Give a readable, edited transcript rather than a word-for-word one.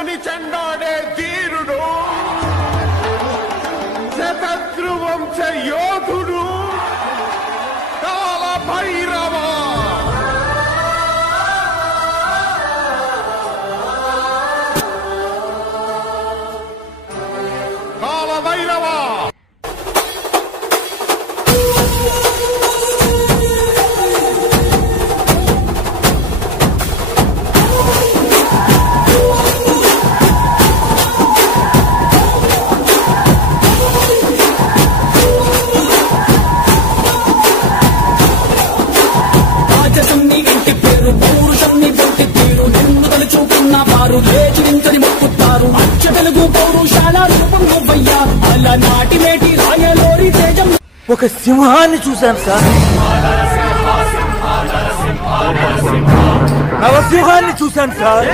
పట్టుకుని చెండాడే ధీరుడు, శతద్రు వంశ యోధుడు కాల భైరవ. కాల భైరవ మొక్కుతారు అచ్చ తెలుగు పౌరుషాల రూపం నువ్వయ్యా అలా నాటి మేటి రాయలోరి తేజం. ఒక సింహాన్ని చూశాను సార్, నవసింహాన్ని చూశాను సార్.